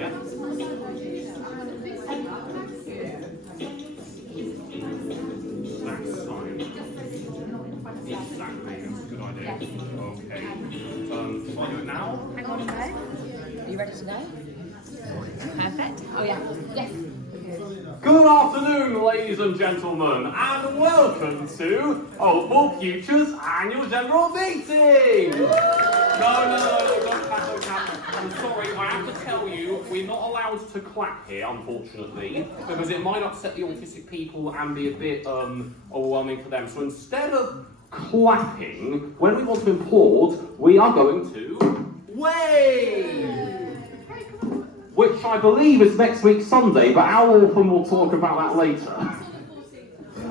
Yeah. That's fine. Exactly. That's a good idea. Okay. Shall I do it now? Hang on a minute. Are you ready to go? Perfect. Oh yeah. Yes. Good afternoon, ladies and gentlemen, and welcome to Hopeful Futures Annual General Meeting! No, don't clap. I'm sorry, I have to tell you, we're not allowed to clap here, unfortunately, because it might upset the autistic people and be a bit overwhelming for them. So instead of clapping, when we want to applaud, we are going to wave! Which I believe is next week Sunday, but Al Orphan will talk about that later.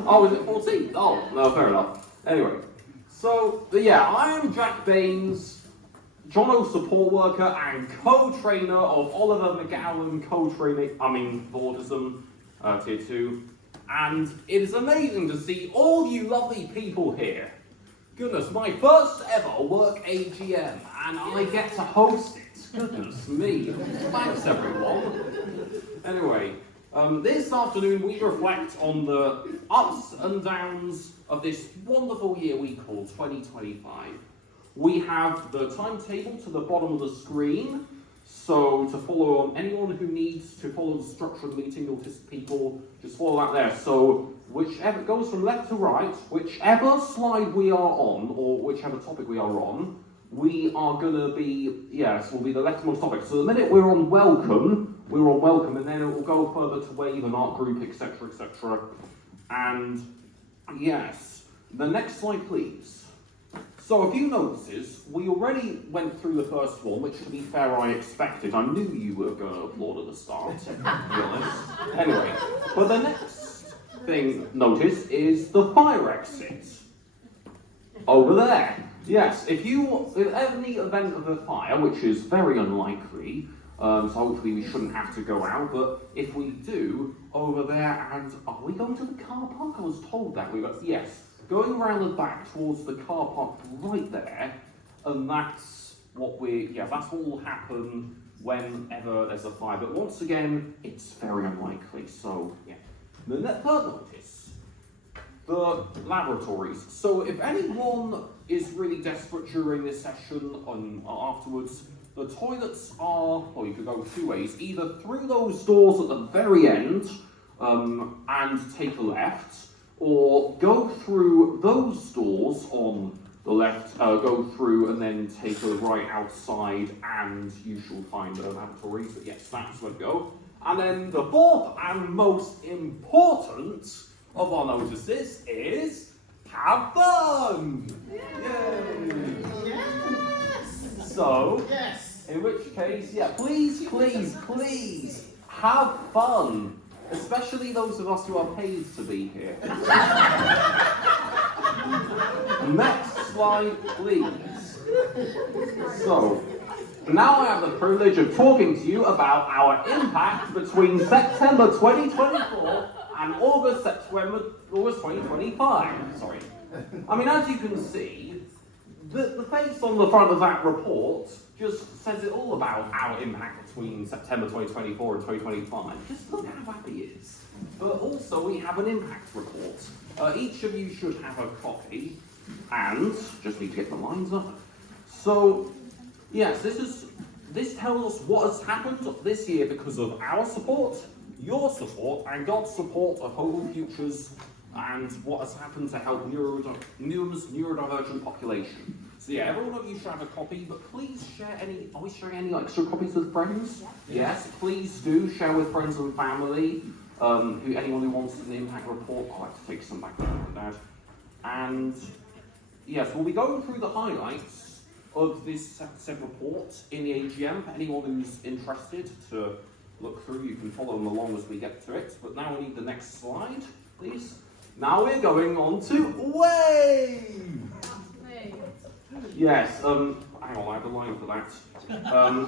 Oh, is it 14th? Oh, no, fair enough. Anyway, so, yeah, I am Jack Baines, Jono support worker and co-trainer of Oliver McGowan Autism Tier 2. And it is amazing to see all you lovely people here. Goodness, my first ever work AGM, and I get to host it. Goodness me. Thanks, everyone. Anyway, this afternoon we reflect on the ups and downs of this wonderful year we call 2025. We have the timetable to the bottom of the screen, so to follow on, anyone who needs to follow the structure of the meeting, autistic people, just follow that there. So whichever goes from left to right, whichever slide we are on, or whichever topic we are on, we are going to be, will be the leftmost topic. So the minute we're on welcome, and then it will go further to wave and art group, etc., etc. And yes, the next slide, please. So a few notices. We already went through the first one, which to be fair, I expected. I knew you were going to applaud at the start, to be honest. Anyway, but the next thing notice is the fire exit. Over there. Yes, if any event of a fire, which is very unlikely, so hopefully we shouldn't have to go out, but if we do, over there, and are we going to the car park? I was told that we were, yes, going around the back towards the car park right there, and that's what that's what will happen whenever there's a fire, but once again, it's very unlikely, so yeah. The third notice, the laboratories. So if anyone is really desperate during this session and afterwards, the toilets are, well, you could go two ways, either through those doors at the very end and take a left, or go through those doors on the left, go through and then take a right outside and you shall find the laboratories, but yes, that's where to go. And then the fourth and most important of our notices is have fun! Yay! Yes! So, Yes! in which case, please have fun. Especially those of us who are paid to be here. Next slide, please. So, now I have the privilege of talking to you about our impact between September 2024 and August 2025. Sorry. I mean, as you can see, the face on the front of that report just says it all about our impact between September 2024 and 2025. Just look how happy he is. But also, we have an impact report. Each of you should have a copy, and just need to get the lines up. So, yes, this tells us what has happened this year because of our support, your support, and God's support of Hopeful Futures, and what has happened to help Newham's neurodivergent population. So yeah, every one of you should have a copy, but please share are we sharing any extra copies with friends? Yeah. Yes, please do share with friends and family, anyone who wants an impact report. I'll have to take some back to Dad. And yes, we'll be going through the highlights of this said report in the AGM. For anyone who's interested to look through, you can follow them along as we get to it. But now we need the next slide, please. Now we're going on to wave! Yes, I hang on, I have a line for that.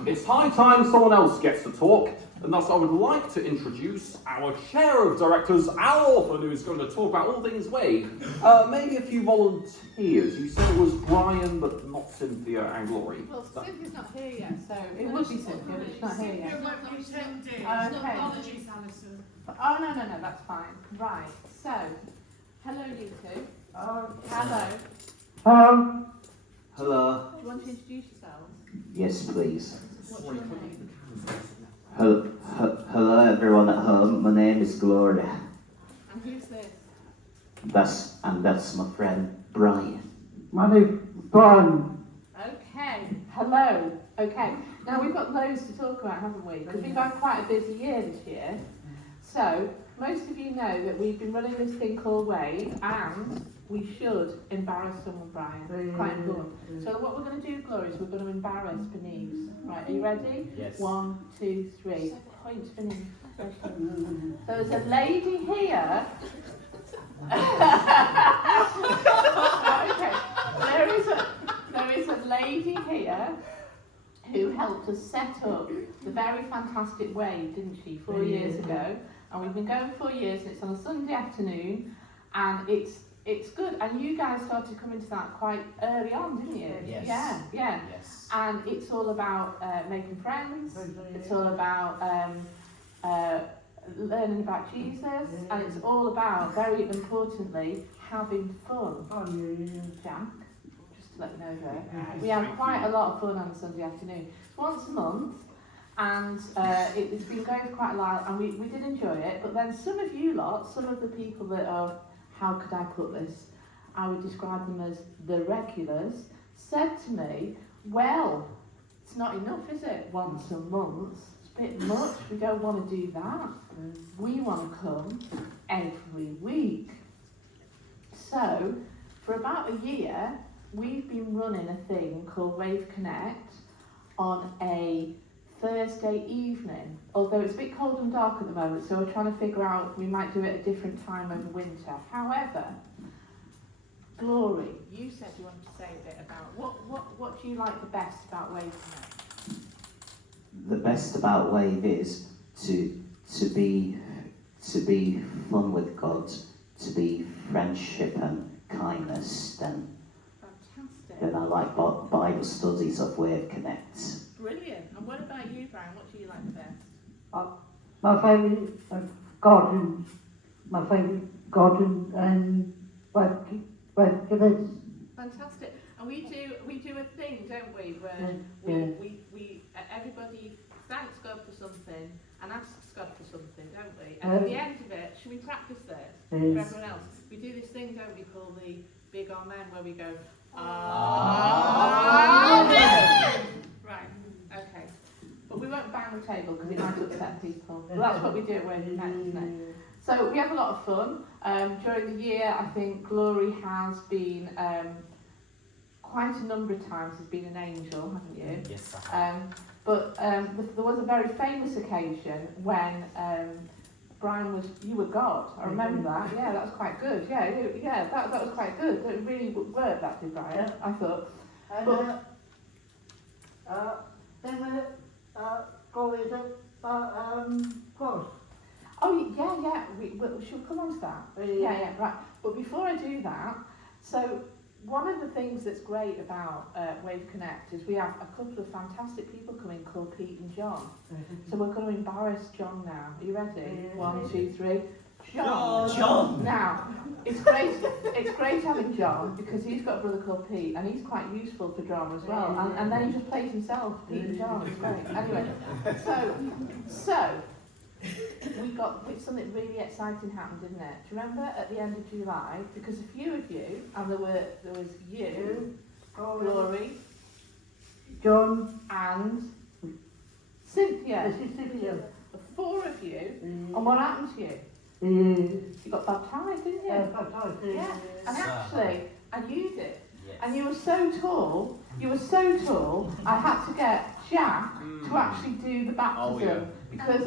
It's high time someone else gets to talk, and thus I would like to introduce our chair of directors, Al Orphan, who's going to talk about all things Wave. Maybe a few volunteers. You said it was Brian, but not Cynthia and Glory. Well, Cynthia's not here yet, so it would be Cynthia, but she's not here yet. Okay. Apologies, Alison. Oh, no, that's fine. Right, so, hello you two. Hello. Hello. Do you want to introduce yourselves? Yes, please. What's your name? Hello, everyone at home. My name is Gloria. And who's this? That's my friend Brian. My name's Brian. Okay, hello. Okay, now we've got loads to talk about, haven't we? Because we've had quite a busy year this year. So, most of you know that we've been running this thing called Wave, and we should embarrass someone, Brian. It's quite important. So what we're going to do, Gloria, is we're going to embarrass Benice. Right, are you ready? Yes. 1, 2, 3. Point Benice. So there's a lady here. Okay. There is a lady here who helped us set up the very fantastic Wave, didn't she, 4 years ago? And we've been going 4 years, and it's on a Sunday afternoon, and it's good. And you guys started coming to that quite early on, didn't you? Yes. Yeah. Yes. And it's all about making friends. It's all about learning about Jesus, and it's all about, very importantly, having fun. Jack, just to let you know there, we have quite a lot of fun on a Sunday afternoon. It's once a month, and it's been going for quite a while, and we did enjoy it. But then some of you lot, some of the people that are, how could I put this? I would describe them as the regulars, said to me, well, it's not enough, is it? Once a month. It's a bit much. We don't want to do that. We want to come every week. So, for about a year, we've been running a thing called Wave Connect on a Thursday evening. Although it's a bit cold and dark at the moment, so we're trying to figure out, we might do it at a different time over winter. However, Glory, you said you wanted to say a bit about what do you like the best about Wave Connect? The best about Wave is to be fun with God, to be friendship and kindness. Then Fantastic. I like Bible studies of Wave Connect. Brilliant. And what about you, Brian? What do you like the best? My favourite garden. My favourite garden and web Fantastic. And we do a thing, don't we, where we everybody thanks God for something and asks God for something, don't we? And at the end of it, should we practice this for everyone else? We do this thing, don't we, called the Big Amen, where we go, Amen. Right, okay. But we won't bang the table because it might upset people. Well, that's what we do at Wave Connect, isn't it? So we have a lot of fun. During the year, I think Glory has been quite a number of times has been an angel, haven't you? Yes, I have. But there was a very famous occasion when Brian you were God. I remember that. Yeah, that was quite good. Yeah, that was quite good. It really worked, that did, Brian. I thought. then Glory's cross. Oh yeah. We should come on to that. Yeah, right. But before I do that, so one of the things that's great about Wave Connect is we have a couple of fantastic people coming called Pete and John. So we're going to embarrass John now. Are you ready? 1, 2, 3. John. Now, it's great having John because he's got a brother called Pete and he's quite useful for drama as well. And then he just plays himself, Pete and John. It's great. Anyway, so we got something really exciting happened, didn't it? Do you remember at the end of July? Because a few of you, and there was you, Glory, John and Cynthia. Cynthia. The 4 of you. And what happened to you? You got baptised, didn't you? Yeah. And actually, and you did. Yes. And you were so tall. I had to get Jack to actually do the baptism because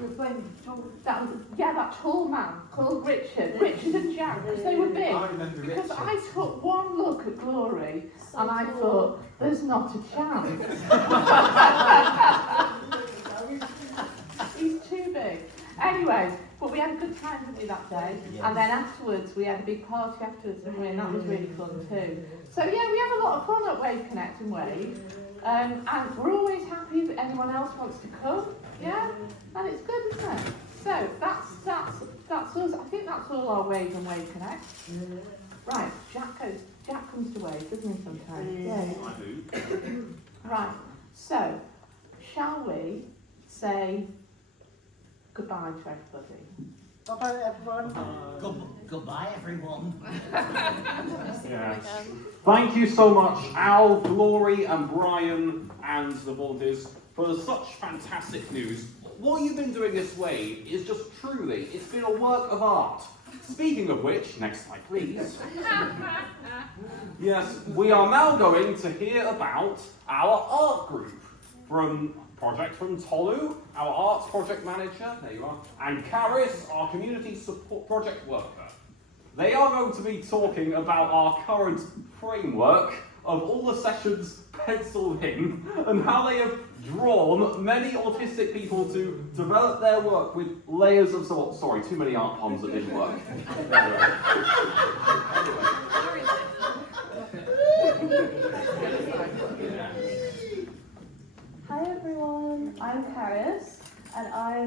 your friend told that tall man called Richard and Jack, because they were big. I remember Because Richard. I took one look at Glory and I thought, there's not a chance. He's too big. Anyways, but we had a good time, didn't we, that day? And then afterwards, we had a big party afterwards, didn't we? And that was really fun too. So yeah, we have a lot of fun at Wave Connect and Wave. And we're always happy if anyone else wants to come. Yeah? And it's good, isn't it? So that's us. I think that's all our Wave and Wave Connect. Right, Jack comes to Wave, doesn't he, sometimes? Yeah. I do. Right, so, shall we say goodbye to everybody? bye everyone. Goodbye, everyone. Yes. Thank you so much, Al, Glory, and Brian, and the volunteers for such fantastic news. What you've been doing this way is just truly, it's been a work of art. Speaking of which, next slide please. Yes, we are now going to hear about our art group from Tolu, our arts project manager, there you are, and Karis, our community support project worker. They are going to be talking about our current framework of all the sessions penciled in and how they have drawn many autistic people to develop their work with layers of support. Sorry, too many art puns that didn't work. Hi everyone, I'm Karis, and I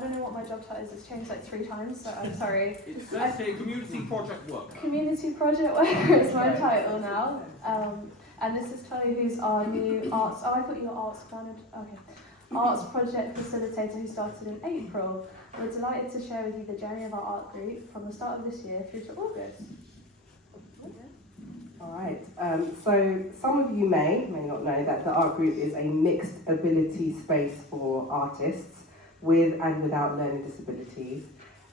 don't know what my job title is, it's changed like 3 times, so I'm sorry. It says here community project worker. Community project worker is my title now, and this is Tony, who's our new arts, I thought you were arts manager, okay. Arts project facilitator who started in April. We're delighted to share with you the journey of our art group from the start of this year through to August. Alright, so some of you may not know that the art group is a mixed ability space for artists with and without learning disabilities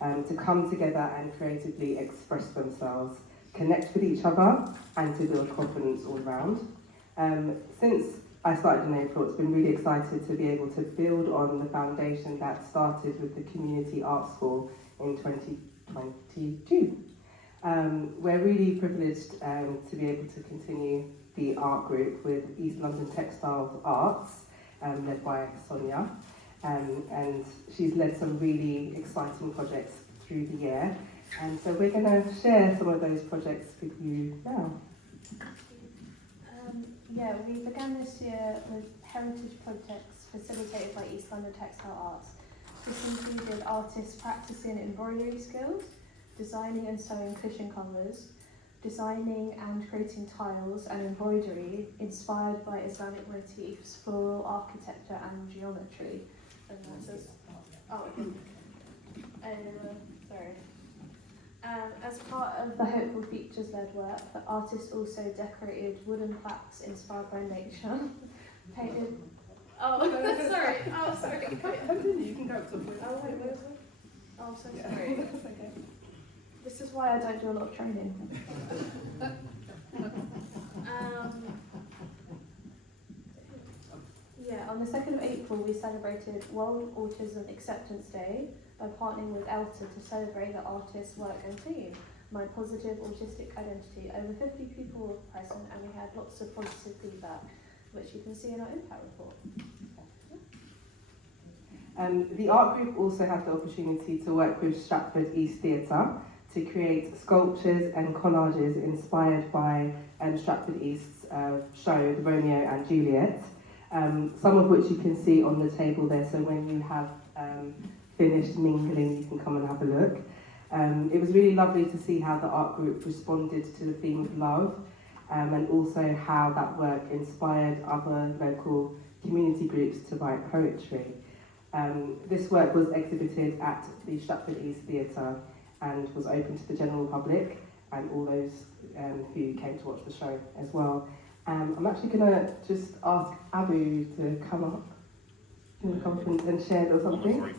to come together and creatively express themselves, connect with each other and to build confidence all around. Since I started in April, it's been really excited to be able to build on the foundation that started with the Community Art School in 2022. We're really privileged to be able to continue the art group with East London Textiles Arts, led by Sonia, and she's led some really exciting projects through the year, and so we're going to share some of those projects with you now. Yeah, we began this year with heritage projects facilitated by East London Textile Arts. This included artists practicing embroidery skills, designing and sewing cushion covers, designing and creating tiles and embroidery inspired by Islamic motifs, floral architecture and geometry. And that says, sorry. As part of the Hopeful Features led work, the artists also decorated wooden plaques inspired by nature, painted. Sorry. You can go to I'm so sorry. This is why I don't do a lot of training. On the 2nd of April, we celebrated World Autism Acceptance Day by partnering with ELTA to celebrate the artist's work and team, My Positive Autistic Identity. Over 50 people were present and we had lots of positive feedback, which you can see in our impact report. The art group also had the opportunity to work with Stratford East Theatre to create sculptures and collages inspired by Stratford East's show, The Romeo and Juliet, some of which you can see on the table there, so when you have finished mingling you can come and have a look. It was really lovely to see how the art group responded to the theme of love, and also how that work inspired other local community groups to write poetry. This work was exhibited at the Stratford East Theatre and was open to the general public and all those who came to watch the show as well. I'm actually going to just ask Abu to come up. Do you want to come up and share or something?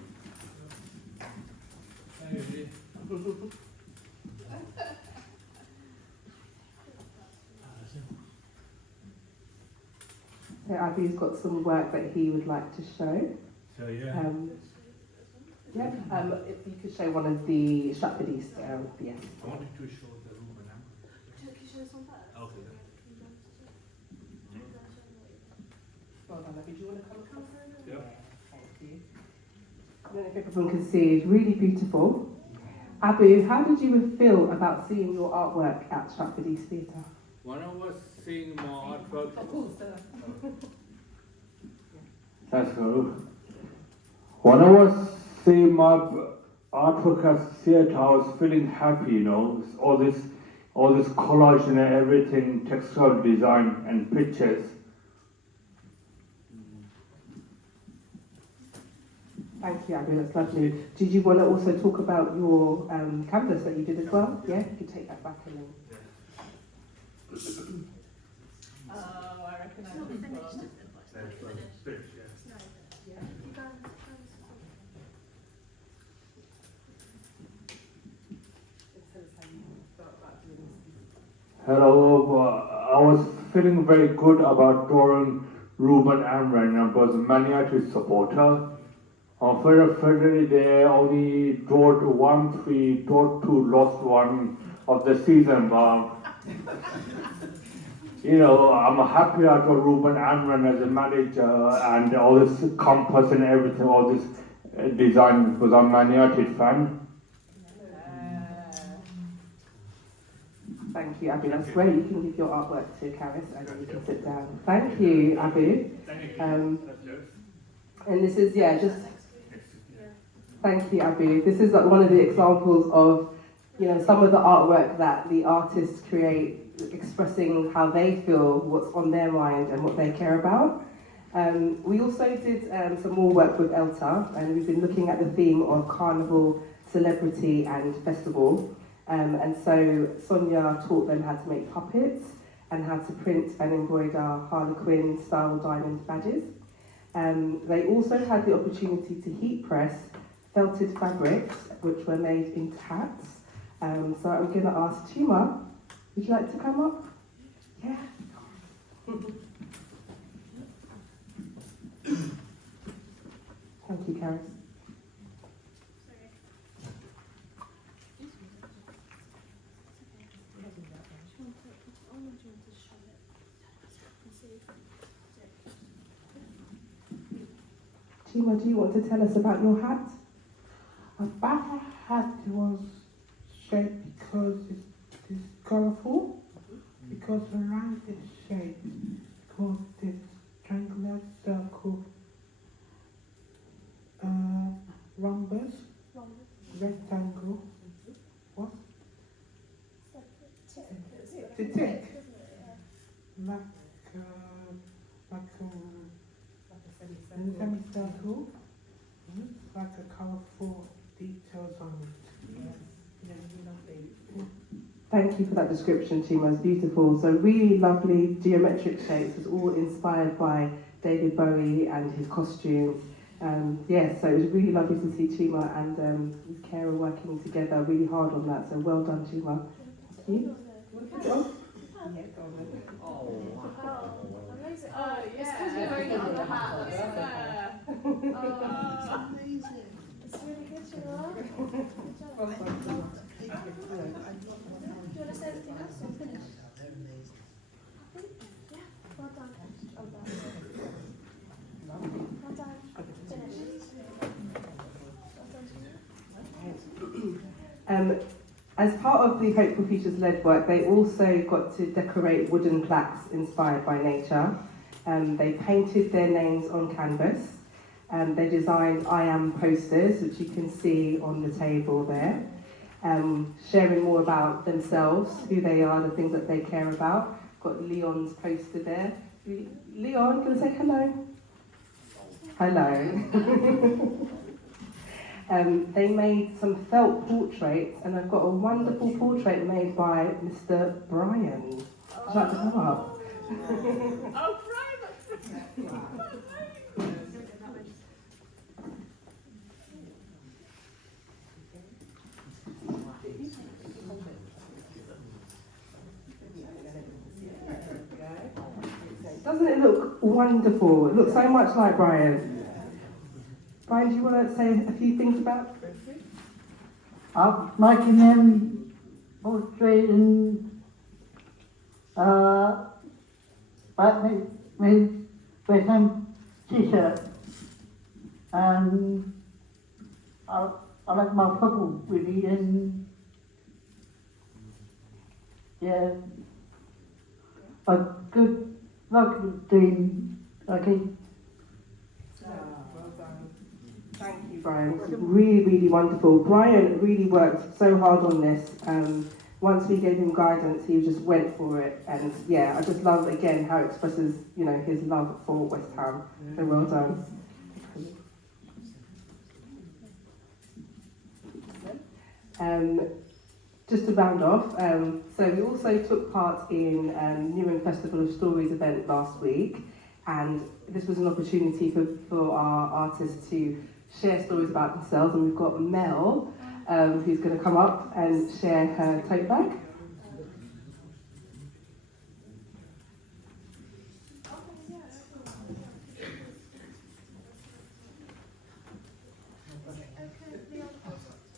So Abu's got some work that he would like to show. So yeah. If you could show one of the Stratford East, yes. I wanted to show the room and okay. Well done, Abby. Do you want to come across? Yep. Thank you. I don't know if everyone can see, it's really beautiful. Abu, how did you feel about seeing your artwork at Stratford East Theatre? When I was seeing my artwork, That's good. When I was seeing my artwork at theatre, I was feeling happy, you know, all this collage and everything, textile design and pictures. Thank you, Abu, that's lovely. Did you want to also talk about your canvas that you did as well? Yeah, you could take that back and then. I recognise this one. Hello, I was feeling very good about drawing Ruben Amram. I was a Man United supporter. On February, they only drawed 1-3, drawed 2, lost 1 of the season. But you know, I'm happy I got Ruben Amram as a manager and all this compass and everything, all this design, because I'm a Man United fan. Thank you, Abu. That's great. You can give your artwork to Karis and then you can sit down. Thank you, Abu. And this is, thank you, Abu. This is like one of the examples of, you know, some of the artwork that the artists create, expressing how they feel, what's on their mind and what they care about. We also did some more work with ELTA, and we've been looking at the theme of carnival, celebrity and festival. And so Sonia taught them how to make puppets and how to print and embroider Harlequin style diamond badges. They also had the opportunity to heat press felted fabrics which were made into hats. So I'm going to ask Tuma, would you like to come up? Yeah. Thank you, Karis. Tuma, do you want to tell us about your hat? My hat was shaped because it's colourful, because around this shape, because this triangular circle, rhombus, rectangle, what? The tick, like a semicircle, like a colourful details on it. Thank you for that description, Tuma. It's beautiful. So really lovely geometric shapes. It's all inspired by David Bowie and his costumes. So it was really lovely to see Tuma and Kara working together really hard on that. So well done, Tuma. Thank you. Yeah, go on then. Amazing. Oh, yeah. It's because you're wearing it on the hat. That's amazing. It's really good, Sheila. Good job. Do you want to say anything else or finish? Yeah. Well done. Well done. Finish. Well done. As part of the Hopeful Futures led work, they also got to decorate wooden plaques inspired by nature. They painted their names on canvas. They designed I Am posters, which you can see on the table there, sharing more about themselves, who they are, the things that they care about. Got Leon's poster there. Leon, can I say hello? Hello. They made some felt portraits, and I've got a wonderful portrait made by Mr. Brian. Would you like to come up? Oh, Brian! Doesn't it look wonderful? It looks so much like Brian. Brian, do you want to say a few things about I'm making them illustrating about me Vietnam t-shirt, and I like my football really, and yeah, a good local team, okay. Thank you, Brian. Really, really wonderful. Brian really worked so hard on this. Once we gave him guidance, he just went for it. And yeah, I just love again how it expresses, you know, his love for West Ham. So well done. Just to round off, so we also took part in Newham Festival of Stories event last week, and this was an opportunity for our artists to share stories about themselves, and we've got Mel, who's going to come up and share her tote bag.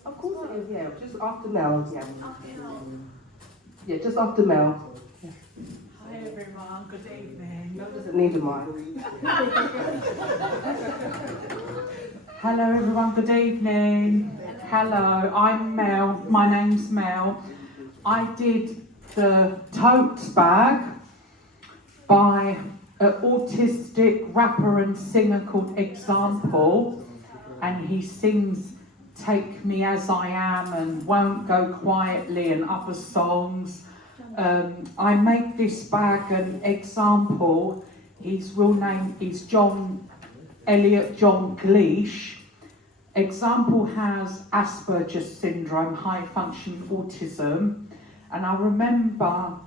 Of course it is, yeah, just after Mel, yeah. Yeah, just after Mel. Yeah. Hi everyone, good evening. Mel doesn't need a mic. Hello everyone, good evening. Hello, I'm Mel, my name's Mel. I did the tote bag by an autistic rapper and singer called Example, and he sings Take Me As I Am and Won't Go Quietly and other songs. I made this bag an Example. His real name is Elliot John Gleish. Example has Asperger's syndrome, high functioning autism, and I remember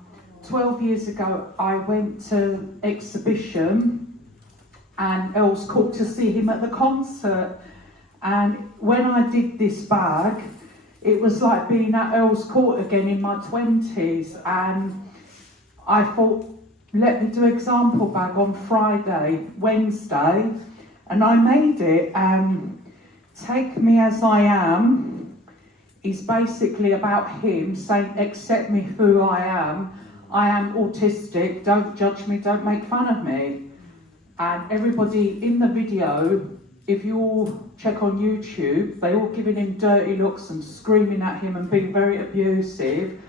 12 years ago I went to exhibition and Earls Court to see him at the concert, and when I did this bag it was like being at Earls Court again in my 20s, and I thought, let me do Example bag on Wednesday, and I made it. Take Me As I Am is basically about him saying, accept me for who I am autistic, don't judge me, don't make fun of me. And everybody in the video, if you all check on YouTube, they all giving him dirty looks and screaming at him and being very abusive.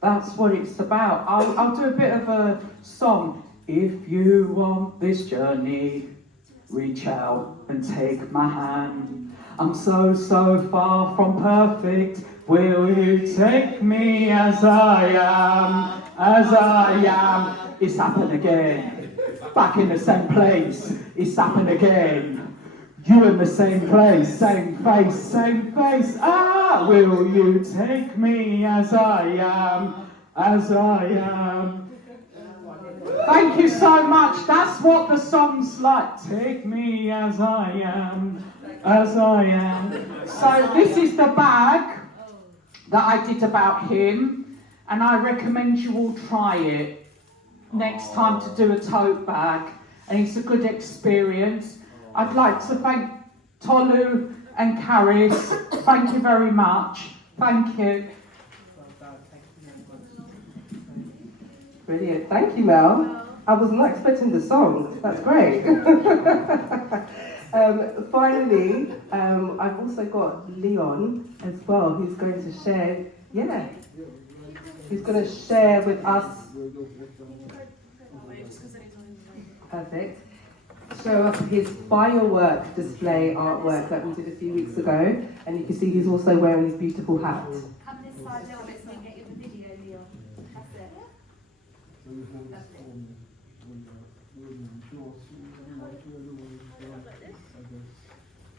That's what it's about. I'll do a bit of a song. If you want this journey, reach out and take my hand. I'm so far from perfect. Will you take me as I am? As I am. It's happened again. Back in the same place. It's happened again. You in the same place, same face, same face. Ah, will you take me as I am? As I am. Thank you so much. That's what the song's like. Take me as I am. As I am. So this is the bag that I did about him, and I recommend you all try it next time to do a tote bag, and it's a good experience. I'd like to thank Tolu and Caris. Thank you very much. Thank you. Brilliant. Thank you, Mel. I was not expecting the song. That's great. Finally, I've also got Leon as well, who's going to share, who's going to share with us. Perfect. Show us his firework display artwork that we did a few weeks ago, and you can see he's also wearing his beautiful hat. Come this side a little bit so we can get you the video, Leon. That's it.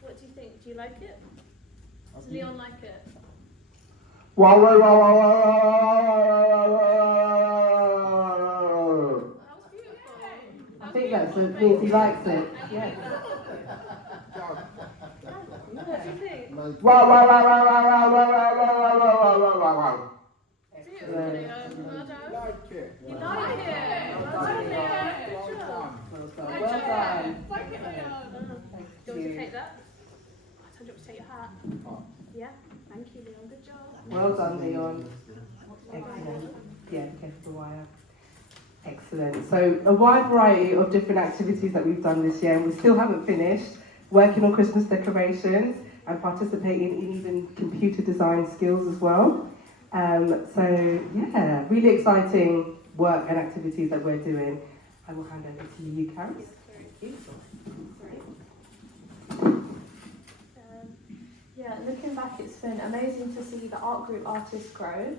What do you think? Do you like it? Does Leon like it? Wow, wow, wow, wow, wow, wow, That was beautiful. I think that's what means he likes it. Yeah. What do you think? wow, wow, wow, wow, wow, wow, wow, wow, wow, wow, wow, wow. Beautiful, Leon. Well done. You like it? Well done, Leon. Good job. Well done. Thank you, Leon. Do you want to take that? that. Yeah, thank you, Leon. Good job. Well done, Leon. Excellent. Yeah, be careful the wire. Excellent. So a wide variety of different activities that we've done this year, and we still haven't finished. Working on Christmas decorations and participating in even computer design skills as well. So yeah, really exciting work and activities that we're doing. I will hand over to you, Karis. Yeah, looking back, it's been amazing to see the art group artists grow.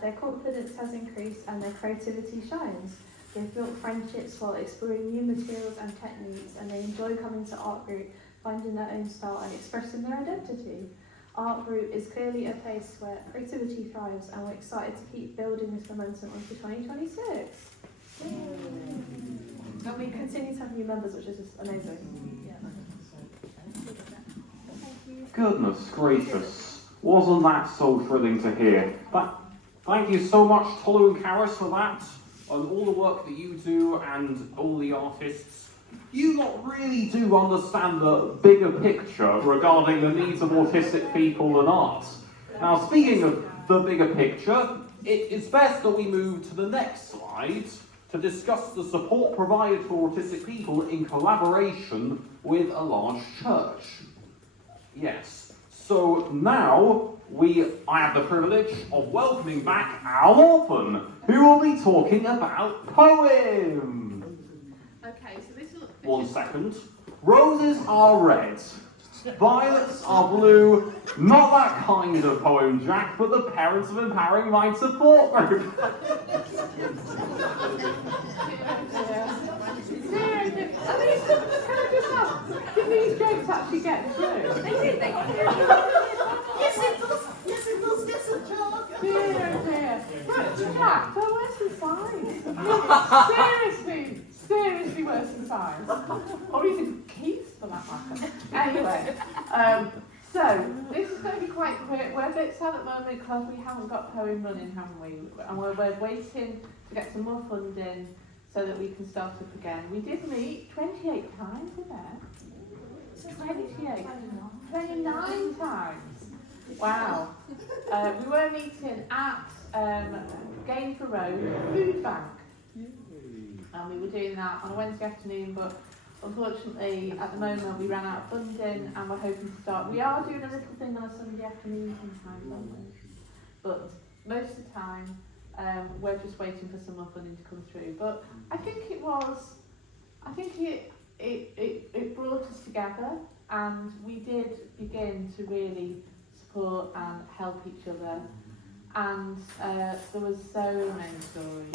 Their confidence has increased and their creativity shines. They've built friendships while exploring new materials and techniques, and they enjoy coming to art group, finding their own style and expressing their identity. Art group is clearly a place where creativity thrives, and we're excited to keep building this momentum into 2026. And we continue to have new members, which is just amazing. Goodness gracious, wasn't that so thrilling to hear? Thank you so much, Tolu and Karis, for that, and all the work that you do, and all the artists. You lot really do understand the bigger picture regarding the needs of autistic people and art. Now, speaking of the bigger picture, it is best that we move to the next slide to discuss the support provided for autistic people in collaboration with a large church. Yes, so now I have the privilege of welcoming back Al Orphan, who will be talking about poems. Okay, so this will... 1 second. Roses are red, violets are blue, not that kind of poem, Jack, but the Parents of Empowering Mind support group. Did these jokes actually get through? They did, they did. Yes, it does. Yes, it does. Yes, it does. Dear, oh dear. But Jack, they're worse than signs. Seriously worse than signs. Or even keys, for that matter. Anyway, so this is going to be quite quick. We're a bit sad at the moment because we haven't got poem running, haven't we? And we're waiting to get some more funding so that we can start up again. We did meet 28 times in there. 29 times. Wow. We were meeting at Gainsborough Road Food Bank. And we were doing that on a Wednesday afternoon, but unfortunately at the moment we ran out of funding, and we're hoping to start. We are doing a little thing on a Sunday afternoon sometimes, aren't we? But most of the time we're just waiting for some more funding to come through. But I think it brought us together, and we did begin to really support and help each other, and there was so many stories.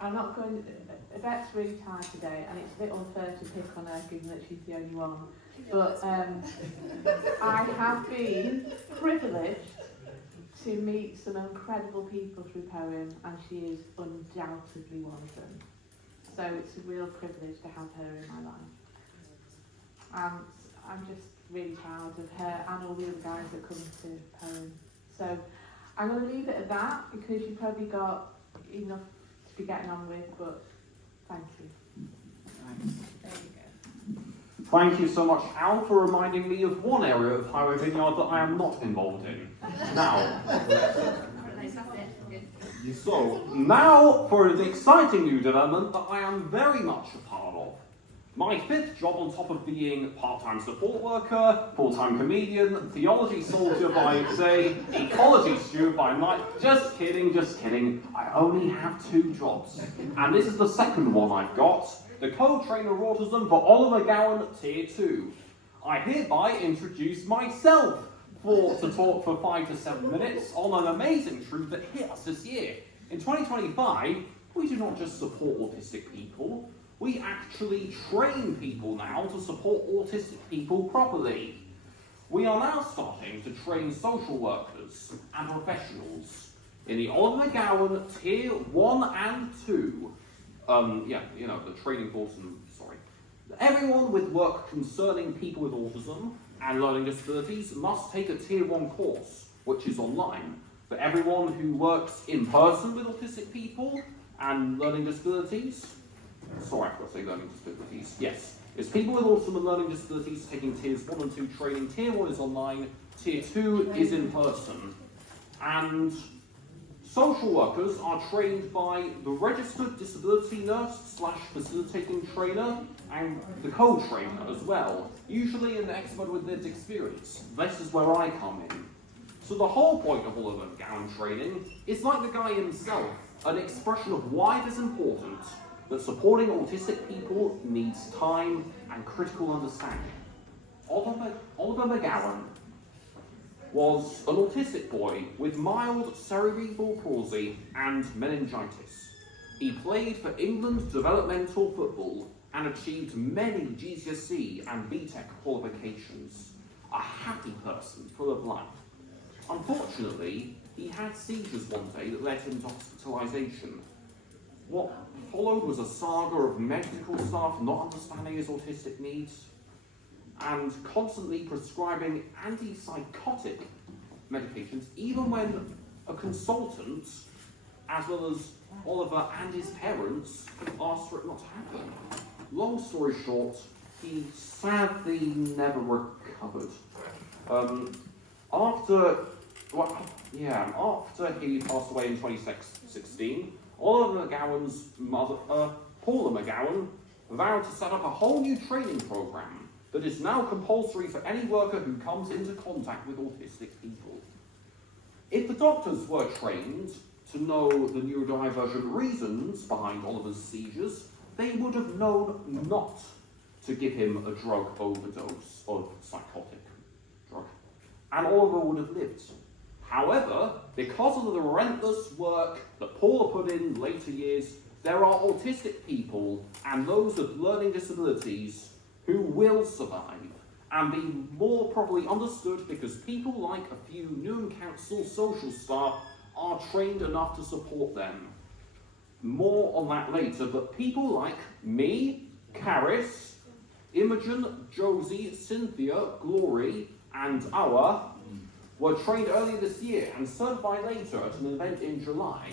I'm not going to, Yvette's really tired today, and it's a bit unfair to pick on her given that she's the only one, but I have been privileged to meet some incredible people through Poem, and she is undoubtedly one of them. So it's a real privilege to have her in my life. And I'm just really proud of her and all the other guys that come to Poem. So I'm going to leave it at that because you've probably got enough to be getting on with, but thank you. Thanks. There you go. Thank you so much, Al, for reminding me of one area of Highway Vineyard that I am not involved in. Now, so now for an exciting new development that I am very much a part of. My 5th job on top of being part-time support worker, full-time comedian, theology soldier by day, ecology steward by night. Just kidding, just kidding. I only have 2 jobs. And this is the second one I've got, the co-trainer of autism for Oliver Gowan Tier 2. I hereby introduce myself to talk for 5 to 7 minutes on an amazing truth that hit us this year. In 2025, we do not just support autistic people, we actually train people now to support autistic people properly. We are now starting to train social workers and professionals in the Oliver Gowan Tier 1 and 2. The training course, Everyone with work concerning people with autism and learning disabilities must take a Tier 1 course, which is online. For everyone who works in person with autistic people and learning disabilities, sorry, I've got to say learning disabilities, yes. It's people with autism and learning disabilities taking tiers 1 and 2 training. Tier 1 is online, tier 2 is in person. And social workers are trained by the registered disability nurse / facilitating trainer and the co-trainer as well, usually an expert with lived experience. This is where I come in. So the whole point of Oliver McGowan training is, like the guy himself, an expression of why it is important that supporting autistic people needs time and critical understanding. Oliver McGowan was an autistic boy with mild cerebral palsy and meningitis. He played for England developmental football and achieved many GCSE and BTEC qualifications. A happy person, full of life. Unfortunately, he had seizures one day that led him to hospitalisation. What followed was a saga of medical staff not understanding his autistic needs and constantly prescribing antipsychotic medications, even when a consultant, as well as Oliver and his parents, asked for it not to happen. Long story short, he sadly never recovered. After he passed away in 2016, Oliver McGowan's mother, Paula McGowan, vowed to set up a whole new training program that is now compulsory for any worker who comes into contact with autistic people. If the doctors were trained to know the neurodivergent reasons behind Oliver's seizures, they would have known not to give him a drug overdose of psychotic drug, and Oliver would have lived. However, because of the relentless work that Paula put in later years, there are autistic people and those with learning disabilities who will survive and be more properly understood because people like a few Newham Council social staff are trained enough to support them. More on that later, but people like me, Caris, Imogen, Josie, Cynthia, Glory, and Awa were trained earlier this year and certified later at an event in July.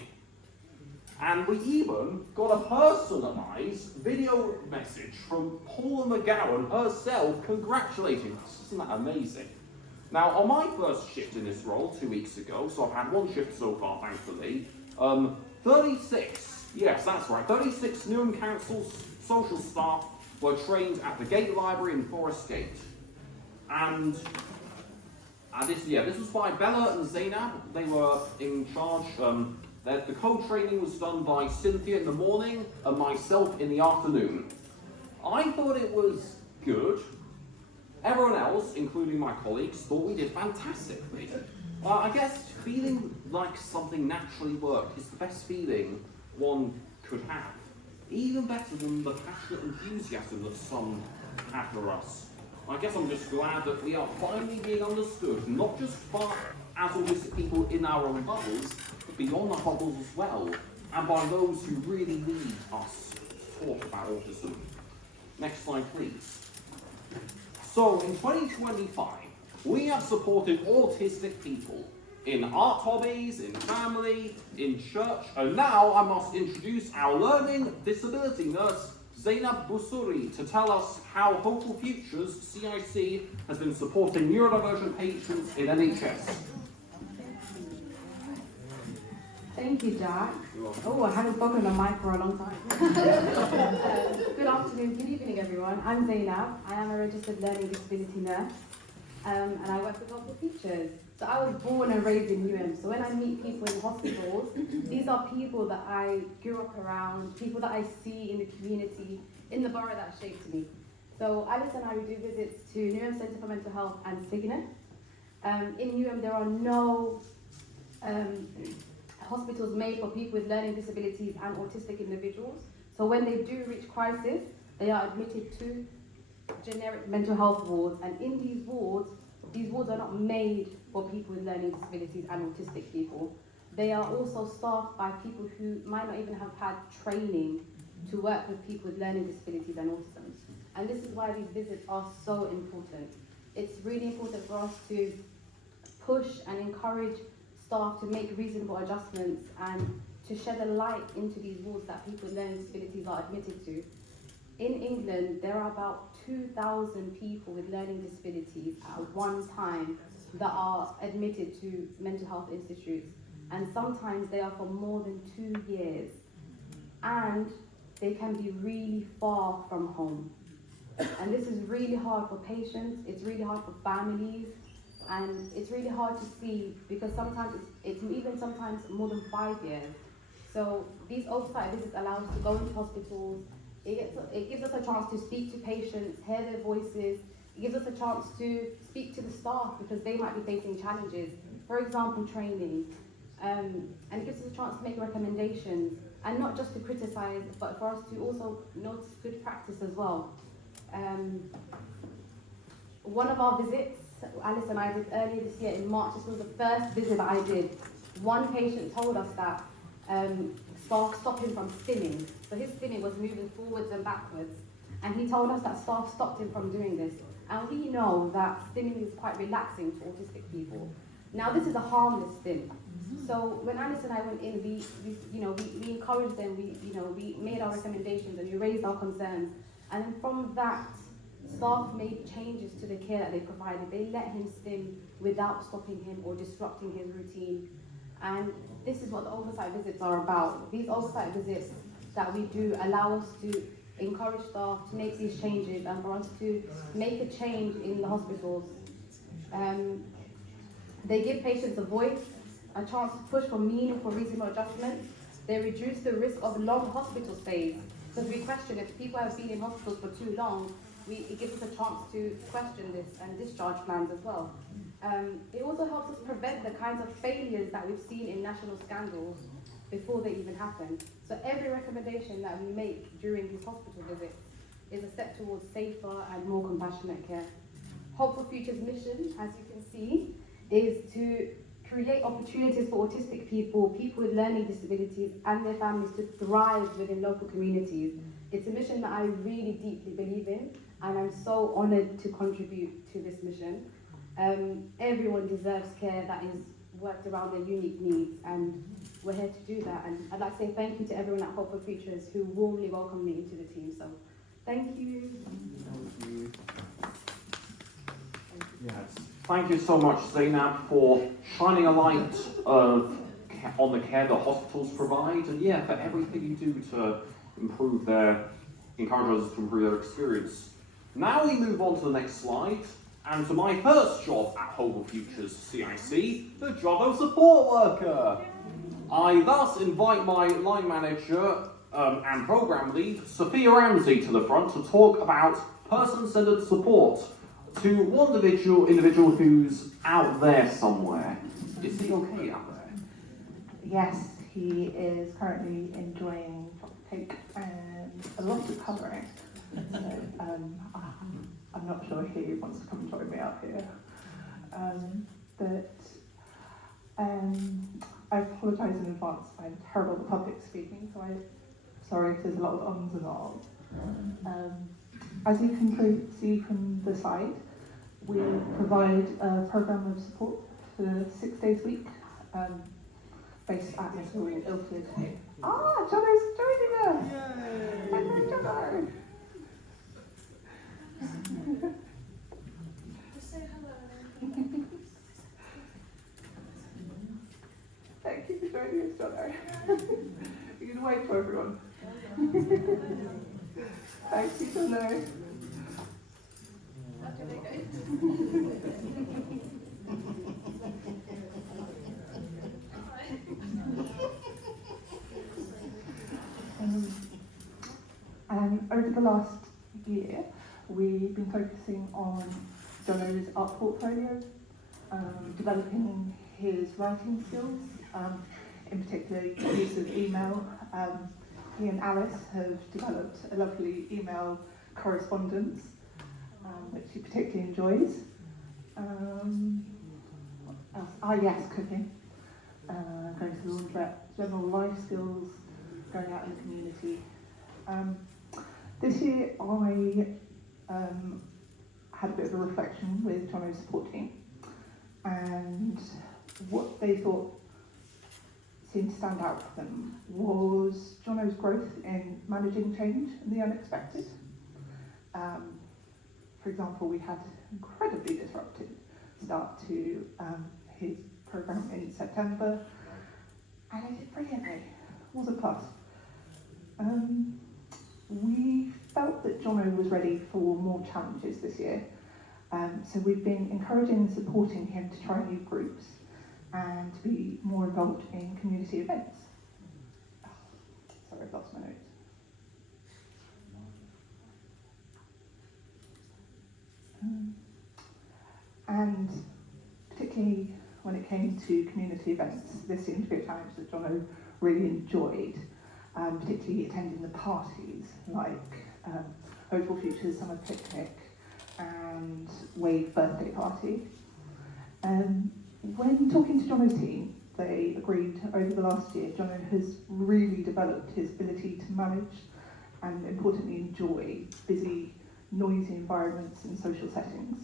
And we even got a personalised video message from Paula McGowan herself congratulating us. Isn't that amazing? Now, on my first shift in this role 2 weeks ago, so I've had one shift so far, thankfully, 36, yes, that's right, 36 Newham Council social staff were trained at the Gate Library in Forest Gate. And this was by Bella and Zainab. They were in charge. The co-training was done by Cynthia in the morning and myself in the afternoon. I thought it was good. Everyone else, including my colleagues, thought we did fantastically. I guess feeling like something naturally worked is the best feeling one could have. Even better than the passionate enthusiasm that some have for us. I guess I'm just glad that we are finally being understood, not just as autistic people in our own bubbles, but beyond our bubbles as well, and by those who really need us to talk about autism. Next slide, please. So, in 2025, we have supported autistic people in art hobbies, in family, in church, and now I must introduce our learning disability nurse, Zainab Busuri, to tell us how Hopeful Futures CIC has been supporting neurodivergent patients in NHS. Thank you, Jack. Oh, I haven't spoken on the mic for a long time. Good afternoon, good evening, everyone. I'm Zainab. I am a registered learning disability nurse, and I work with Hopeful Futures. So I was born and raised in Newham. So when I meet people in hospitals, these are people that I grew up around, people that I see in the community, in the borough that shaped me. So Alice and I do visits to Newham Centre for Mental Health and Signet. In Newham, there are no hospitals made for people with learning disabilities and autistic individuals. So when they do reach crisis, they are admitted to generic mental health wards. And in these wards are not made for people with learning disabilities and autistic people. They are also staffed by people who might not even have had training to work with people with learning disabilities and autism. And this is why these visits are so important. It's really important for us to push and encourage staff to make reasonable adjustments and to shed a light into these wards that people with learning disabilities are admitted to. in England, there are about 2,000 people with learning disabilities at one time that are admitted to mental health institutes. And sometimes they are for more than 2 years. And they can be really far from home. And this is really hard for patients, it's really hard for families, and it's really hard to see because sometimes it's even sometimes more than 5 years. So these oversight visits allow us to go into hospitals. It gives us a chance to speak to patients, hear their voices. It gives us a chance to speak to the staff because they might be facing challenges. For example, training. And it gives us a chance to make recommendations and not just to criticize, but for us to also notice good practice as well. One of our visits, Alice and I did earlier this year in March, this was the first visit that I did. One patient told us that staff stopped him from stimming. So his stimming was moving forwards and backwards. And he told us that staff stopped him from doing this. And we know that stimming is quite relaxing to autistic people. Now this is a harmless stim. So when Alice and I went in, we encouraged them, we made our recommendations and we raised our concerns. And then from that, staff made changes to the care that they provided. They let him stim without stopping him or disrupting his routine. And this is what the oversight visits are about. These oversight visits that we do allow us to encourage staff to make these changes and for us to make a change in the hospitals. They give patients a voice, a chance to push for meaningful reasonable adjustments. They reduce the risk of long hospital stays. Because we question if people have been in hospitals for too long, it gives us a chance to question this and discharge plans as well. It also helps us prevent the kinds of failures that we've seen in national scandals before they even happen. So every recommendation that we make during these hospital visits is a step towards safer and more compassionate care. Hope for Future's mission, as you can see, is to create opportunities for autistic people, people with learning disabilities and their families to thrive within local communities. It's a mission that I really deeply believe in, and I'm so honoured to contribute to this mission. Everyone deserves care that is worked around their unique needs, and we're here to do that. And I'd like to say thank you to everyone at Hope for Futures who warmly welcomed me into the team. So, thank you. Thank you. Yes. Thank you so much, Zainab, for shining a light on the care that hospitals provide, and for everything you do to encourage us to improve their experience. Now we move on to the next slide, and to my first job at Hope for Futures CIC, the job of support worker. I thus invite my line manager and program lead, Sophia Ramsey, to the front to talk about person-centered support to one individual who's out there somewhere. Is he okay out there? Yes, he is currently enjoying chocolate cake and a lot of colouring. So I'm not sure he wants to come and join me out here. I apologise in advance. I'm terrible at public speaking, so I'm sorry if there's a lot of ums and ahs. As you can see from the slide, we provide a programme of support for 6 days a week, based at Little Ilford. Jono's joining us! Hello, Jono! Just say hello. Thank you for joining us, Jono. You can wave to everyone. Thank you, Jono. Over the last year, we've been focusing on Jono's art portfolio, developing his writing skills, in particular use of email. He and Alice have developed a lovely email correspondence, which he particularly enjoys. What else? Yes, cooking, going to the laundrette, general life skills, going out in the community. This year I had a bit of a reflection with Jono's support team, and what they thought seemed to stand out for them was Jono's growth in managing change and the unexpected. For example, we had an incredibly disrupted start to his programme in September, and he did brilliantly. It was a plus. We felt that Jono was ready for more challenges this year, so we've been encouraging and supporting him to try new groups and to be more involved in community events. Sorry, I've lost my notes. And particularly when it came to community events, this seemed to be a challenge that Jono really enjoyed, particularly attending the parties like Hopeful Futures Summer Picnic and Wave Birthday Party. When talking to Jono's team, they agreed over the last year, Jono has really developed his ability to manage and importantly enjoy busy, noisy environments and social settings.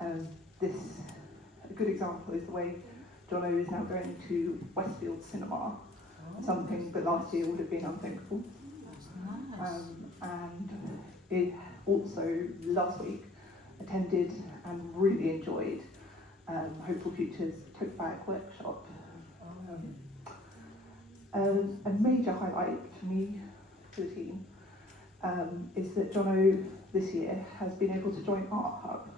A good example is the way Jono is now going to Westfield Cinema, something that last year would have been unthinkable. And it also, last week, attended and really enjoyed Hopeful Futures Tote Bag Workshop. A major highlight for me, for the team, is that Jono this year has been able to join Art Hub.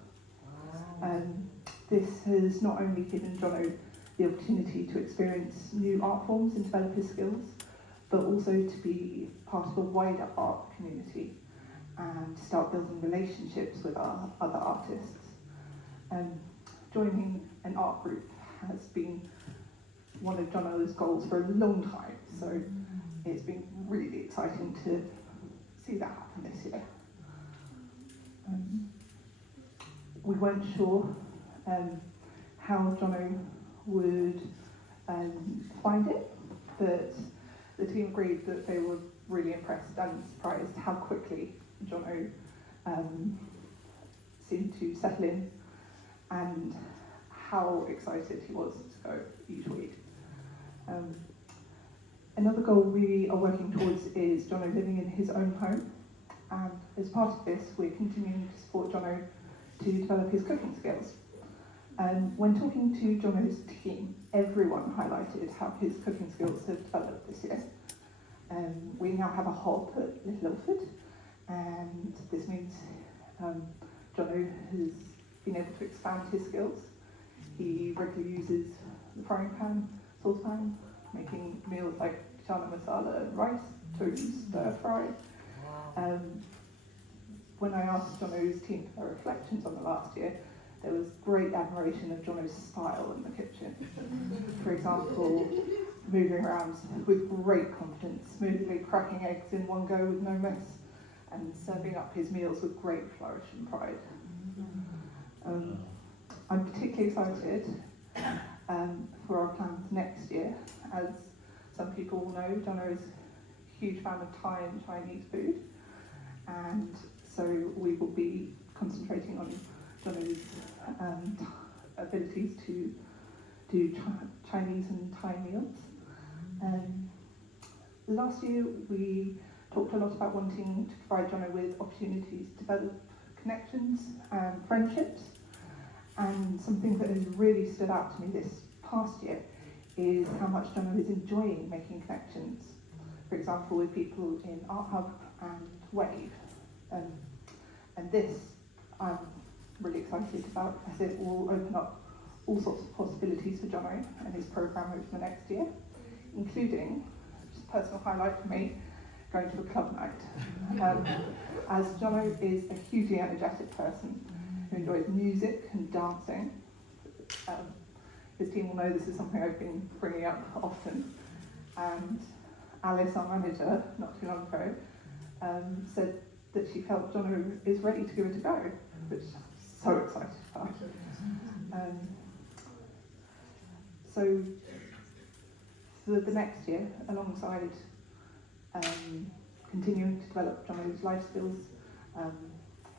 This has not only given Jono the opportunity to experience new art forms and develop his skills, but also to be part of a wider art community and start building relationships with our other artists. Joining an art group has been one of Jono's goals for a long time, so it's been really exciting to see that happen this year. We weren't sure how Jono would find it, but the team agreed that they were really impressed and surprised how quickly Jono seemed to settle in and how excited he was to go each week. Another goal we are working towards is Jono living in his own home, and as part of this we're continuing to support Jono to develop his cooking skills. When talking to Jono's team, everyone highlighted how his cooking skills have developed this year. We now have a hob at Little Ilford, and this means Jono has been able to expand his skills. He regularly uses the frying pan, saucepan, making meals like chana masala and rice, toast, stir fry. When I asked Jono's team for their reflections on the last year, there was great admiration of Jono's style in the kitchen. For example, moving around with great confidence, smoothly cracking eggs in one go with no mess, and serving up his meals with great flourish and pride. I'm particularly excited for our plans next year. As some people will know, Jono is a huge fan of Thai and Chinese food, and so we will be concentrating on Jono's abilities to do Chinese and Thai meals. Last year we talked a lot about wanting to provide Jono with opportunities to develop connections and friendships, and something that has really stood out to me this past year is how much Jono is enjoying making connections, for example with people in Art Hub and Wave. And this I'm really excited about, as it will open up all sorts of possibilities for Jono and his programme over the next year, including, just a personal highlight for me, going to a club night. As Jono is a hugely energetic person who enjoys music and dancing, his team will know this is something I've been bringing up often, and Alice, our manager, not too long ago, said that she felt Jono is ready to give it a go, which I'm so excited about. So for the next year, alongside continuing to develop Jono's life skills,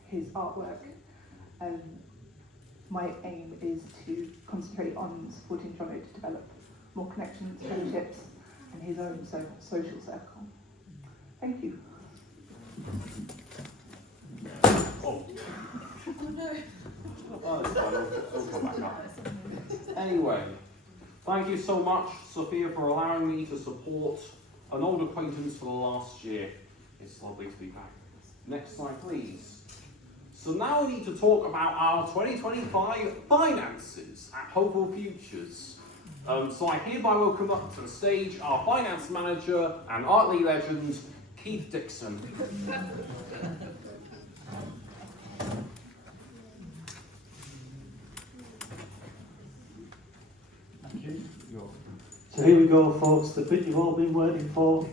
his artwork, my aim is to concentrate on supporting Jono to develop more connections, friendships, and his own social circle. Thank you. come back up. Anyway, thank you so much, Sophia, for allowing me to support an old acquaintance for the last year. It's lovely to be back. Next slide, please. So now we need to talk about our 2025 finances at Hopeful Futures. So I hereby welcome up to the stage our finance manager and Artley legend, Keith Dixon. Thank you. So here we go, folks, the bit you've all been waiting for.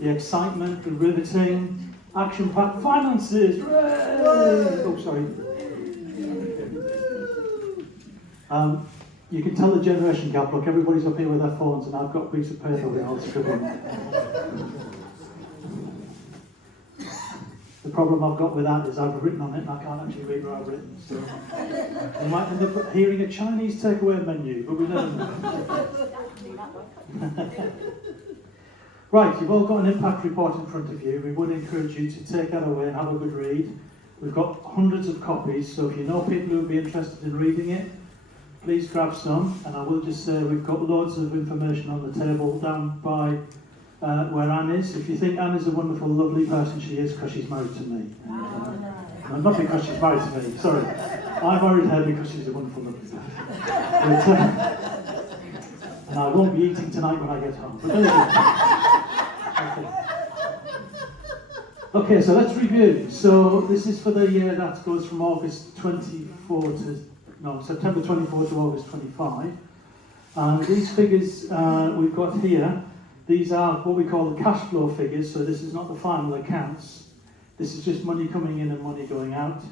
The excitement, the riveting, action-packed finances. Hooray! Oh, sorry. You can tell the generation gap. Look, everybody's up here with their phones, and I've got a piece of paper with all scribbling. The problem I've got with that is I've written on it, and I can't actually read what I've written. So you might end up hearing a Chinese takeaway menu, but we never know. Right, you've all got an impact report in front of you. We would encourage you to take that away and have a good read. We've got hundreds of copies, so if you know people who would be interested in reading it, please grab some. And I will just say we've got loads of information on the table down by where Anne is. If you think Anne is a wonderful, lovely person, she is because she's married to me. No, not because she's married to me, sorry. I married her because she's a wonderful, lovely person. And I won't be eating tonight when I get home. But there you go. Okay, so let's review. So this is for the year that goes from September 24 to August 25. And these figures we've got here, these are what we call the cash flow figures. So this is not the final accounts. This is just money coming in and money going out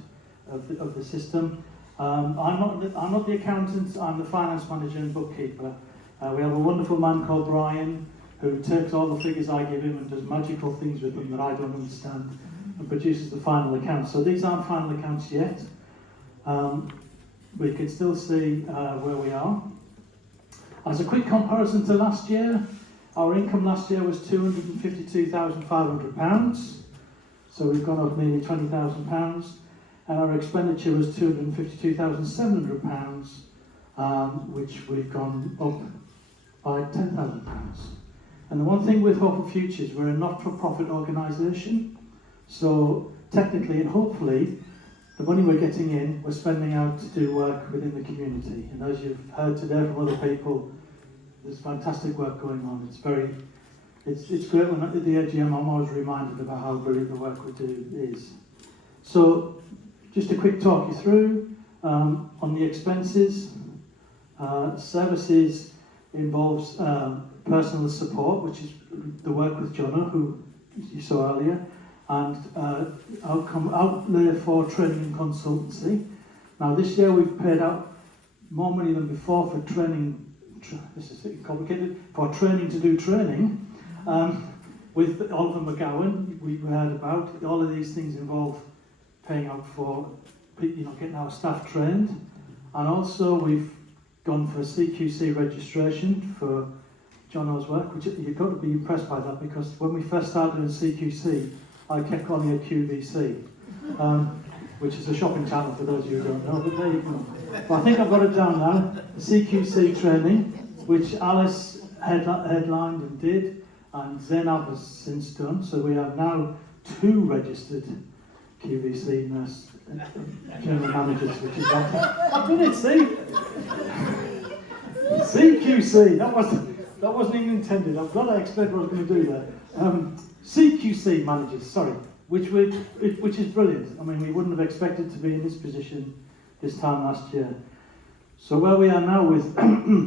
of the system. I'm not the accountant. I'm the finance manager and bookkeeper. We have a wonderful man called Brian who takes all the figures I give him and does magical things with them that I don't understand and produces the final accounts. So these aren't final accounts yet. We can still see where we are. As a quick comparison to last year, our income last year was £252,500. So we've gone up nearly £20,000. And our expenditure was £252,700, which we've gone up by £10,000. And the one thing with Hopeful Futures, we're a not-for-profit organisation. So technically and hopefully, the money we're getting in, we're spending out to do work within the community. And as you've heard today from other people, there's fantastic work going on. It's great when at the AGM I'm always reminded about how brilliant the work we do is. So just a quick talk you through on the expenses. Services involves personal support, which is the work with Jono, who you saw earlier, and outlay for training and consultancy. Now this year we've paid out more money than before for training. This is complicated. For training to do training. With Oliver McGowan, we heard about. All of these things involve paying out for, getting our staff trained, and also we've gone for CQC registration for Jono's work, which you've got to be impressed by that, because when we first started in CQC, I kept calling it QVC, which is a shopping channel for those of you who don't know, but there you go. But I think I've got it down now. The CQC training, which Alice headlined and did, and Zainab has since done. So we have now 2 registered QVC nurse general managers, which is fantastic. I've done it, see? CQC, that wasn't even intended. I'm glad I explained what I was going to do there. CQC managers, sorry, which is brilliant. I mean, we wouldn't have expected to be in this position this time last year. So where we are now with,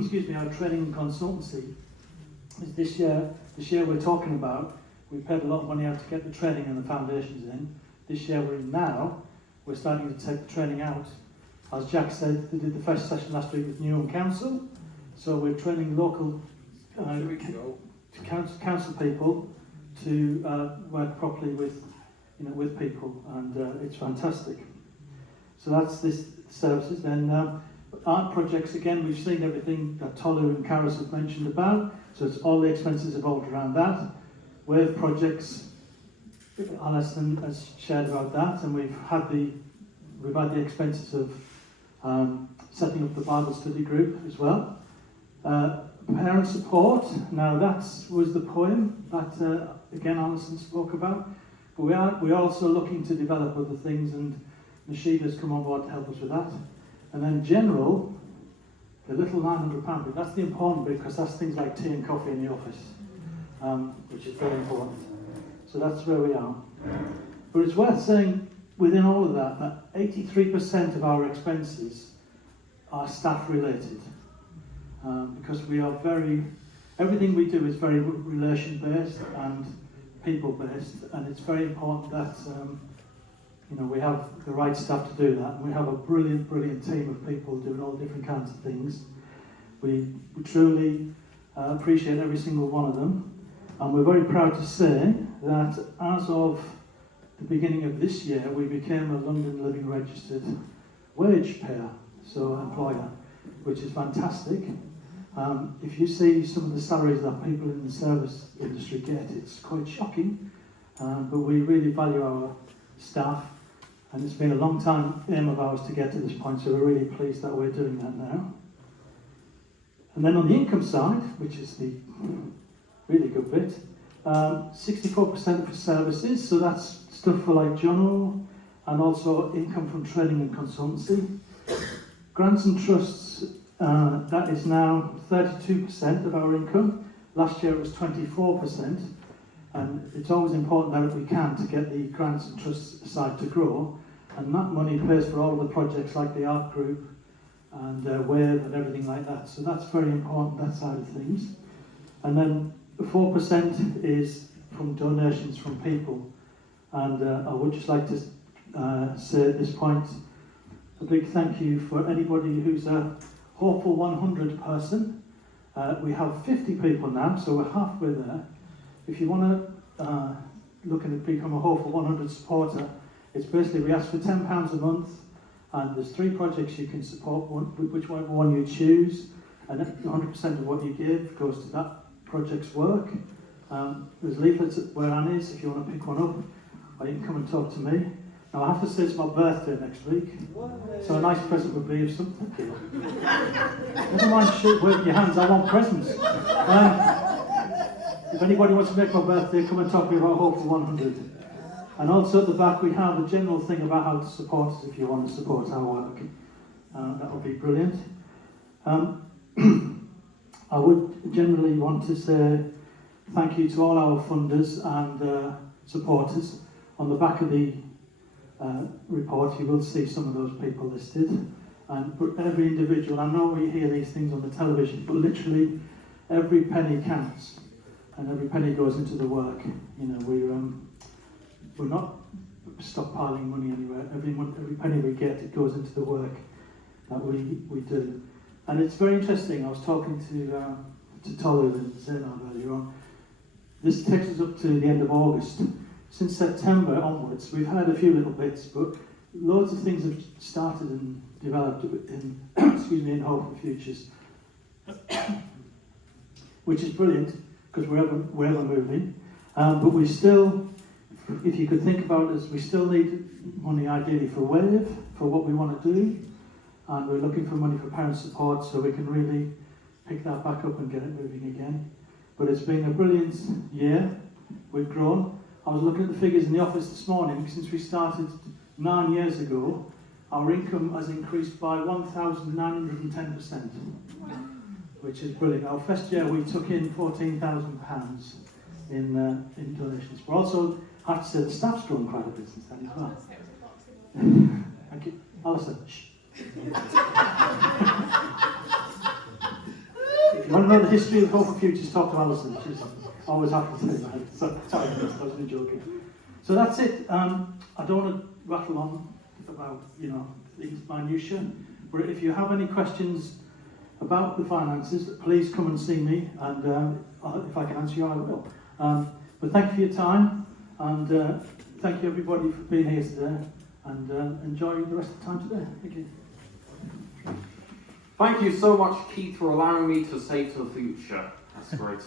excuse me, our training and consultancy is this year we're talking about. We paid a lot of money out to get the training and the foundations in. This year we're starting to take the training out. As Jack said, they did the first session last week with Newham Council. So we're training local council people to work properly with people, and it's fantastic. So that's this services. Then art projects, again, we've seen everything that Tolu and Karis have mentioned about. So it's all the expenses evolved around that. Wave projects, Alison has shared about that, and we've had the expenses of setting up the Bible study group as well. Parent support, now that was the poem that again Alison spoke about, but we're also looking to develop other things, and Nasheeda's come on board to help us with that. And then general, the little £900 bit, that's the important bit, because that's things like tea and coffee in the office, which is very important. So that's where we are. But it's worth saying, within all of that, that 83% of our expenses are staff related. Because we are everything we do is very relation based and people based, and it's very important that we have the right staff to do that. And we have a brilliant team of people doing all different kinds of things. We truly appreciate every single one of them, and we're very proud to say that as of the beginning of this year, we became a London Living Registered wage payer, so employer, which is fantastic. If you see some of the salaries that people in the service industry get, it's quite shocking, but we really value our staff, and it's been a long time aim of ours to get to this point, so we're really pleased that we're doing that now. And then on the income side, which is the really good bit, 64% for services, so that's stuff for like journal, and also income from training and consultancy. Grants and trusts, that is now 32% of our income. Last year it was 24%, and it's always important that we can to get the grants and trusts side to grow, and that money pays for all the projects like the art group and WAVE and everything like that. So that's very important, that side of things. And then 4% is from donations from people, and I would just like to say at this point a big thank you for anybody who's a Hopeful 100 person. We have 50 people now, so we're halfway there. If you want to look and become a Hopeful 100 supporter, it's basically we ask for £10 a month, and there's 3 projects you can support, whichever one you choose, and 100% of what you give goes to that project's work. There's leaflets where Anne is if you want to pick one up, or you can come and talk to me. Now I have to say it's my birthday next week, so a nice present would be of something. Never mind waving your hands, I want presents. If anybody wants to make my birthday, come and talk to me about Hopeful 100. And also at the back we have a general thing about how to support us if you want to support our work. That would be brilliant. I would generally want to say thank you to all our funders and supporters. On the back of the report you will see some of those people listed, and but every individual, I know we hear these things on the television, but literally every penny counts and every penny goes into the work. We're not stockpiling money anywhere. Every penny we get, it goes into the work that we do. And it's very interesting. I was talking to Tolu and Zainab earlier on. This takes us up to the end of August. Since September onwards, we've had a few little bits, but loads of things have started and developed in, in Hopeful Futures, which is brilliant because we're ever moving. But we still, if you could think about us, we still need money ideally for WAVE, for what we want to do, and we're looking for money for parent support so we can really pick that back up and get it moving again. But it's been a brilliant year. We've grown. I was looking at the figures in the office this morning. Since we started 9 years ago, our income has increased by 1,910%, which is brilliant. Our first year we took in £14,000 in donations. But also, I have to say the staff's grown quite a bit since then as well. Thank you. Alison, shh. If you want to know the history of Hopeful Futures, talk to Alison. She's always happy to do that. So, sorry, I was only joking. So that's it. I don't want to rattle on about things minutiae, but if you have any questions about the finances, please come and see me, and if I can answer you, I will. But thank you for your time, and thank you everybody for being here today, and enjoy the rest of the time today. Thank you. Thank you so much, Keith, for allowing me to say to the future. That's great.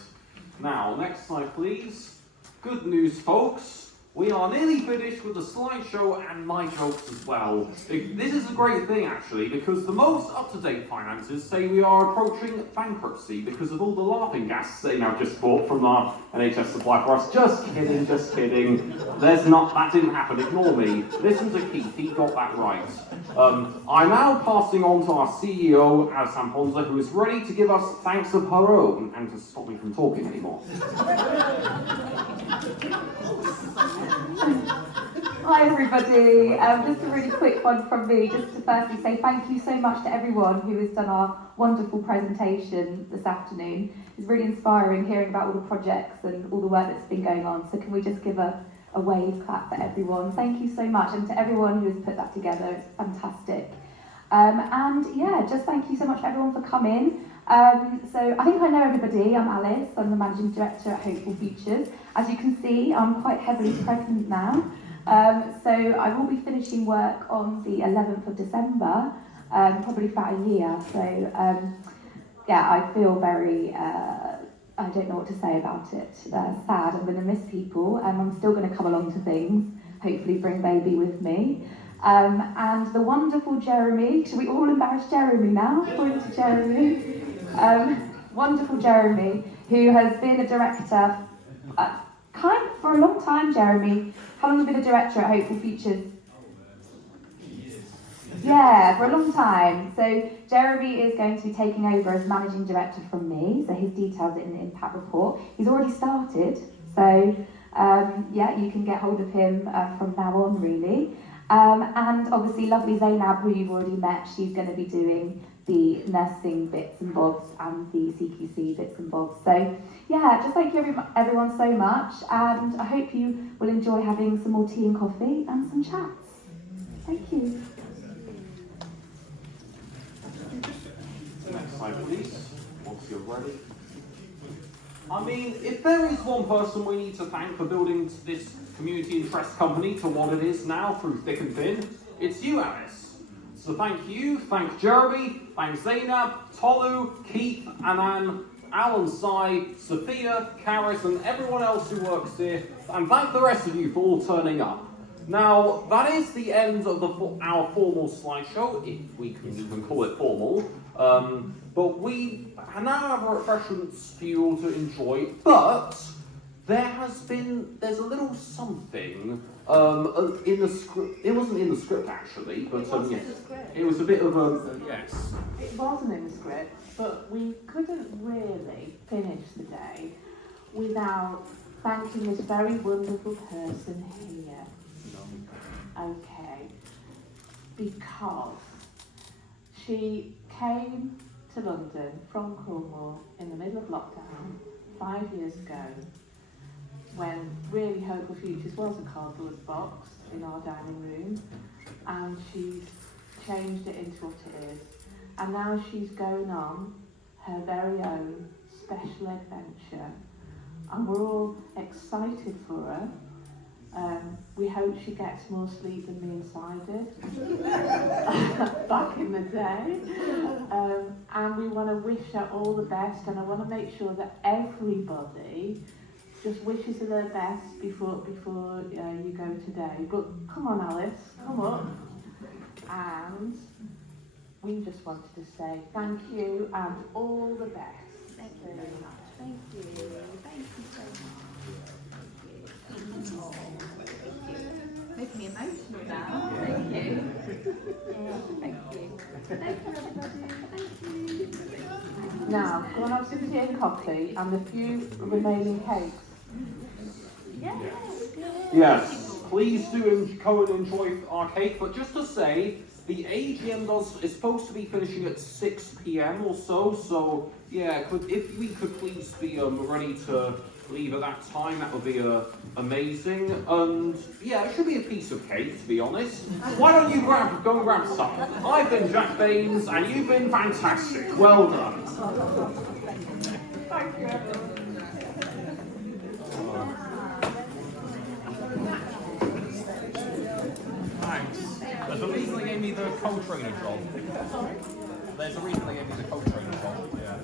Now, next slide, please. Good news, folks. We are nearly finished with the slideshow and my jokes as well. This is a great thing actually, because the most up-to-date finances say we are approaching bankruptcy because of all the laughing gas they now just bought from our NHS supply for us. Just kidding, just kidding. That didn't happen, ignore me. Listen to Keith, he got that right. I'm now passing on to our CEO, Alison Ponza, who is ready to give us thanks of her own and to stop me from talking anymore. Hi everybody, just a really quick one from me, just to firstly say thank you so much to everyone who has done our wonderful presentation this afternoon. It's really inspiring hearing about all the projects and all the work that's been going on, so can we just give a wave clap for everyone? Thank you so much, and to everyone who has put that together, it's fantastic. And yeah, just thank you so much for everyone for coming. So I think I know everybody. I'm Alice, I'm the Managing Director at Hopeful Futures. As you can see, I'm quite heavily pregnant now. So I will be finishing work on the 11th of December, probably for about a year. So yeah, I feel very, I don't know what to say about it, sad. I'm going to miss people, and I'm still going to come along to things, hopefully bring baby with me. And the wonderful Jeremy, should we all embarrass Jeremy now? Point to Jeremy. Wonderful Jeremy, who has been a director for a long time. Jeremy, how long have you been a director at Hopeful Futures? Yeah, for a long time. So Jeremy is going to be taking over as managing director from me. So his details are in the impact report. He's already started. So yeah, you can get hold of him from now on, really. And obviously lovely Zainab, who you've already met, she's going to be doing the nursing bits and bobs and the CQC bits and bobs. So yeah, just thank you everyone so much, and I hope you will enjoy having some more tea and coffee and some chats. Thank you. Next slide, please. Once you're ready. I mean, if there is one person we need to thank for building this community interest company to what it is now through thick and thin, it's you, Alice. So thank you, thank Jeremy, thank Zainab, Tolu, Keith, Anan, Alan, Sai, Sophia, Karis, and everyone else who works here, and thank the rest of you for all turning up. Now, that is the end of our formal slideshow, if we can even call it formal. But we now have refreshments for you all to enjoy, but there's a little something in the script. It wasn't in the script actually, but yes, it was a bit of a yes. It wasn't in the script, but we couldn't really finish the day without thanking this very wonderful person here. Okay, because she came to London from Cornwall in the middle of lockdown 5 years ago, when really Hopeful Futures was a cardboard box in our dining room, and she's changed it into what it is. And now she's going on her very own special adventure, and we're all excited for her. We hope she gets more sleep than me inside it back in the day. And we want to wish her all the best, and I want to make sure that everybody just wishes her the best before you go today. But come on, Alice, come up. And we just wanted to say thank you and all the best. Thank you very much. Thank you. Thank you so much. Oh, thank you. Making me emotional now. Thank you. Yeah, thank you. Thank you, everybody. Thank you. Now, go and have some tea and coffee and a few remaining cakes. Yes, please do go and enjoy our cake, but just to say, the AGM is supposed to be finishing at 6 p.m. or so yeah, if we could please be ready to leave at that time, that would be amazing. And yeah, it should be a piece of cake, to be honest. Why don't you go and grab some? I've been Jack Baines, and you've been fantastic. Well done. Thank you, everyone. Thanks. There's a reason they gave me the co-trainer job. Sorry? There's a reason they gave me the co-trainer job. Yeah.